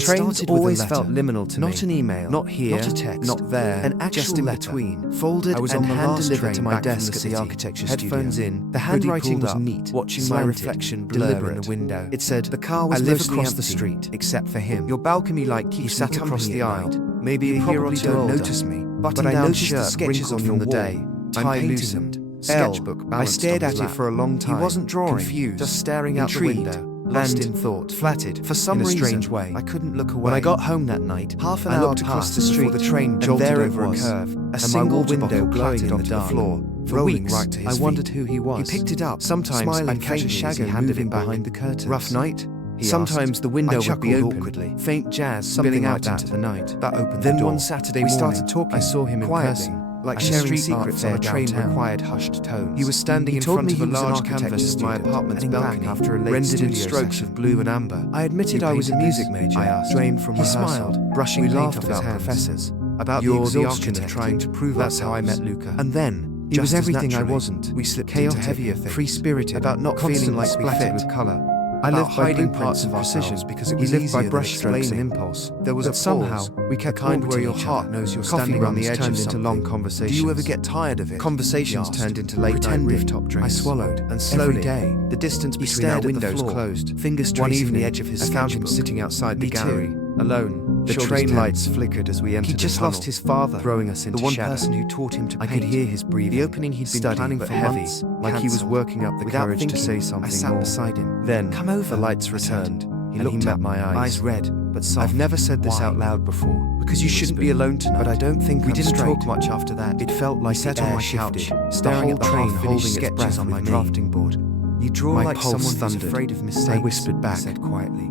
Trains always felt liminal to me. Not an email, not here, not a text, not there, an actual just in letter. between. Folded I was and on the hand last delivered train to my back from desk the at city. the architecture Headphones studio. in, The hoodie handwriting pulled was up, neat, watching my slanted, reflection blur in deliberate. the window. It said, The car was I live mostly across the empty, street, except for him. Your balcony light keeps He sat me across company the at aisle. night. Maybe You a year or probably two don't older. notice me, But I I noticed noticed the the sketches sketches on on your the wall. day. I'm Tie painting loosened. them. Sketchbook I balanced stared on at his it lap. for a long time. He wasn't drawing, confused, just staring out the intrigued, window. lost And in thought. flattered, for some in a reason, strange way. I couldn't look away. When I got home that night, half an I hour looked across passed the street before the train and jolted there it over was, a curve, and a my single water window bottle glowing clattered in the onto the dark. floor, For rolling weeks, right to his I wondered feet. who he was. He picked it up, sometimes smiling I'd catch a faintly as he shadow handed moving it back. behind the curtains. Rough night? He Sometimes asked. the window I would be chuckled open, awkwardly. faint jazz Something spilling like out that. into the night. That opened Then the door. one Saturday We morning, started talking. I saw him in quietly, person, like and sharing street art secrets on fair a train downtown. required hushed tones. He was standing He in told front me of a he was an large architecture canvas of my student, apartment's heading back balcony, after a late rendered in studio strokes session. of blue and amber. I admitted You I was a painted music this? major, I asked. drained from He rehearsal, smiled, brushing we paint laughed off about his hands. professors, about You're the the exhaustion of architect. trying to prove That's how I ourselves. met Luca. And then, He was just as everything I naturally, wasn't. we slipped Chaotic, into heavier things, free-spirited, about not feeling constantly like we splattered fit with colour. I About lived by hiding blueprints parts of of precision ourselves because it we was lived easier by than brushstrokes and explaining. impulse. There was But a somehow pause. we kept the kind where orbiting your each heart other. knows you're Coffee standing on the runs edge turned of into something. long Do conversations. you ever get tired of it? Conversations He asked. turned into late-night Pretending. rooftop I drinks. swallowed, and Every slowly, day. the distance He between our stared at the windows floor, closed. Fingers One tracing evening, the edge of his I found him sketchbook. sitting outside the Me gallery, too. alone. The shoulders train tense. lights flickered as we entered He'd just the tunnel, lost his father, throwing us into the one shadow. person who taught him to I paint. could hear his breathing. The opening he'd been Steady, planning but for heavy, months, like he was cancelled. working up the Without courage thinking, to say something I sat more. beside him. Then, Come over, the lights I said. returned. He and looked met up, my eyes red, but soft. I've never said this Why? out loud before. Because You shouldn't be alone tonight. But I don't think we I'm didn't straight. talk much after that. It felt like He sat the on air my shifted, couch, staring at the train half-finished holding its sketches breath on my with me. drafting board. You draw My like pulse someone who's thundered. afraid of mistakes. I whispered back. He said quietly.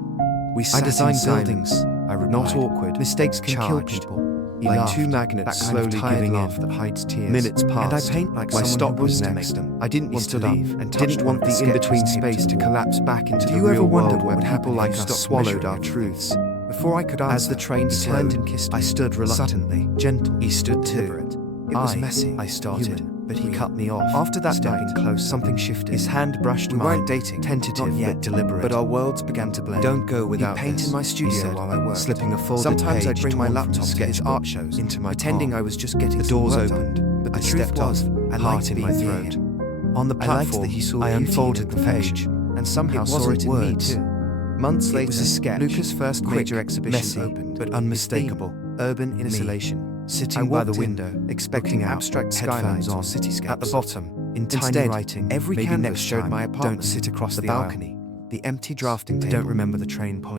We I sat designed in buildings. silence. I replied. Not awkward. Mistakes can kill Charged. people. He Like laughed, two magnets that kind of slowly tired giving laugh in. that hides tears. Minutes passed. And I paint like My someone stop who was next. next. I didn't want to stood up leave and didn't touched want one the of the in-between sketches taped space to to the collapse back into Do the you ever real wonder world what where would people happen like if you us stopped swallowed measuring our your truths? Before I could answer, As the train he slowed, turned and kissed me. I stood reluctantly, Suddenly, gentle. He stood too. deliberate. It was messy, I started, human, but he real. cut me off. After that Stepping night, closer. something shifted. His hand brushed We mine. weren't dating, Tentative, not yet, but deliberate. but our worlds began to blend. Don't go without He painted this, my he studio said, while I worked, slipping a folded Sometimes I'd page bring my torn from laptop his to his sketchbook art shows, into my pretending palm. I was just getting The some doors work opened, done. But the I truth stepped was, off, I heart liked in being my near throat. him. On the I liked platform, that he saw I beauty in unfolded the imperfection, page, and somehow It saw wasn't it in me words. too. Months It later, was a sketch. Luca's first Quick, major exhibition messy, opened, but His unmistakable. theme, urban Me. isolation. Sitting I by the walked in, window, expecting looking out, abstract headphones skylines or on. cityscapes. At the bottom, in tiny Instead, writing, every maybe canvas next showed time, my apartment. don't sit across The the balcony, aisle. The empty drafting I table. don't remember the train point.